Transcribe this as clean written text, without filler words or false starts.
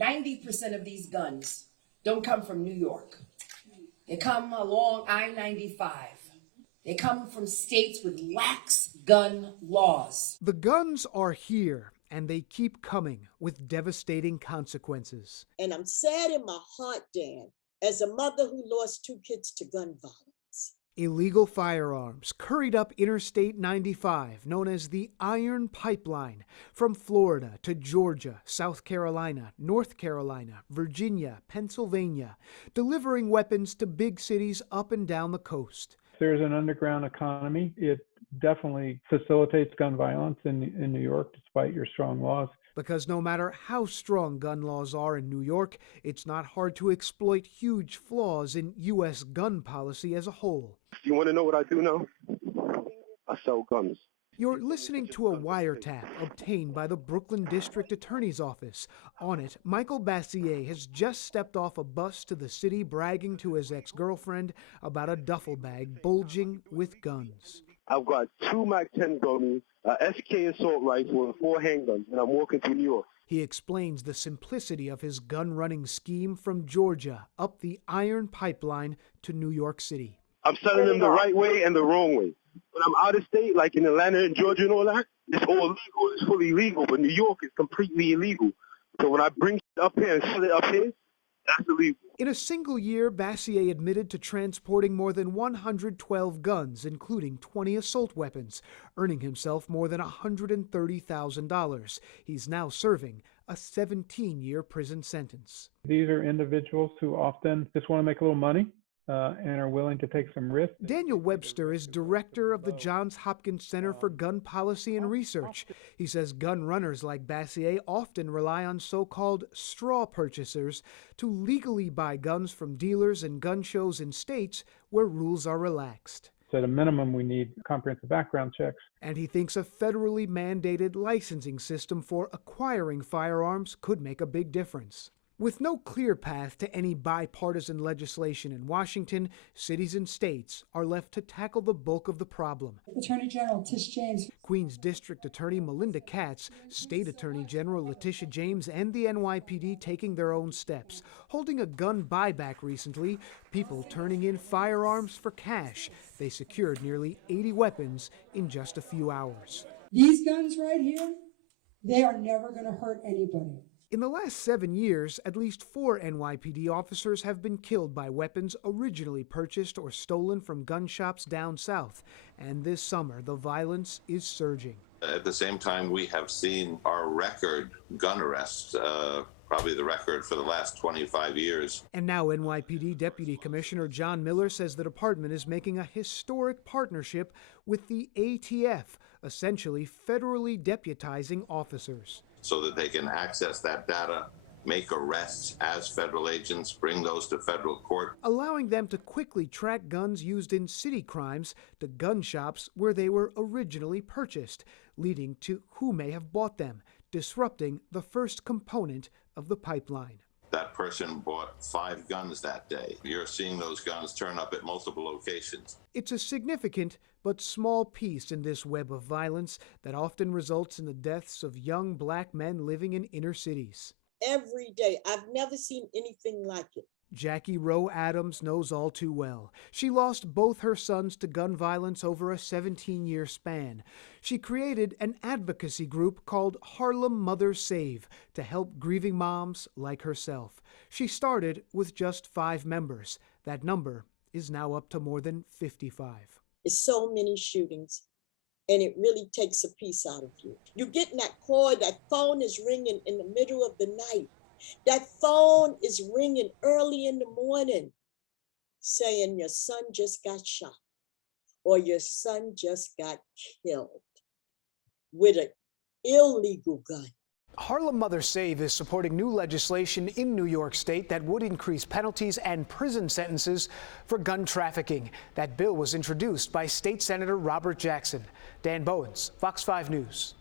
90% of these guns don't come from New York. They come along I-95. They come from states with lax gun laws. The guns are here, and they keep coming with devastating consequences. And I'm sad in my heart, Dan, as a mother who lost 2 kids to gun violence. Illegal firearms curried up Interstate 95, known as the Iron Pipeline, from Florida to Georgia, South Carolina, North Carolina, Virginia, Pennsylvania, delivering weapons to big cities up and down the coast. There's an underground economy. It definitely facilitates gun violence in New York, despite your strong laws. Because no matter how strong gun laws are in New York, it's not hard to exploit huge flaws in U.S. gun policy as a whole. You want to know what I do now? I sell guns. You're listening to a wiretap obtained by the Brooklyn District Attorney's Office. On it, Michael Bassier has just stepped off a bus to the city bragging to his ex-girlfriend about a duffel bag bulging with guns. I've got 2 MAC-10 gummies, a SK assault rifle, and 4 handguns, and I'm walking through New York. He explains the simplicity of his gun-running scheme from Georgia up the Iron Pipeline to New York City. I'm selling them the right way and the wrong way. When I'm out of state, like in Atlanta and Georgia and all that, it's all legal. It's fully legal. But New York is completely illegal. So when I bring it up here and sell it up here, that's illegal. In a single year, Bassier admitted to transporting more than 112 guns, including 20 assault weapons, earning himself more than $130,000. He's now serving a 17-year prison sentence. These are individuals who often just want to make a little money and are willing to take some risks. Daniel Webster is director of the Johns Hopkins Center for Gun Policy and Research. He says gun runners like Bassier often rely on so-called straw purchasers to legally buy guns from dealers and gun shows in states where rules are relaxed. So at a minimum, we need comprehensive background checks. And he thinks a federally mandated licensing system for acquiring firearms could make a big difference. With no clear path to any bipartisan legislation in Washington, cities and states are left to tackle the bulk of the problem. Attorney General Tish James, Queens District Attorney Melinda KATZ, State Attorney General Letitia James, and the NYPD taking their own steps. Holding a gun buyback recently, people turning in firearms for cash. They secured nearly 80 weapons in just a few hours. these guns right here, they are never going to hurt anybody. In the last 7 years, at least 4 NYPD officers have been killed by weapons originally purchased or stolen from gun shops down south. And this summer, the violence is surging. At the same time, we have seen our record gun arrests, probably the record for the last 25 years. And now NYPD Deputy Commissioner John Miller says the department is making a historic partnership with the ATF, essentially federally deputizing officers, So that they can access that data, make arrests as federal agents, bring those to federal court. allowing them to quickly track guns used in city crimes to gun shops where they were originally purchased, leading to who may have bought them, disrupting the first component of the pipeline. That person bought 5 guns that day. You're seeing those guns turn up at multiple locations. It's a significant but small piece in this web of violence that often results in the deaths of young black men living in inner cities. Every day. I've never seen anything like it. Jackie ROWE-ADAMS knows all too well. She lost both her sons to gun violence over a 17-year span. She created an advocacy group called Harlem Mothers Save to help grieving moms like herself. She started with just 5 members. That number is now up to more than 55. It's so many shootings, and it really takes a piece out of you. You get in that call, that phone is ringing in the middle of the night. That phone is ringing early in the morning saying your son just got shot or your son just got killed with an illegal gun. Harlem Mothers Save is supporting new legislation in New York State that would increase penalties and prison sentences for gun trafficking. That bill was introduced by State Senator Robert Jackson. Dan Bowens, Fox 5 News.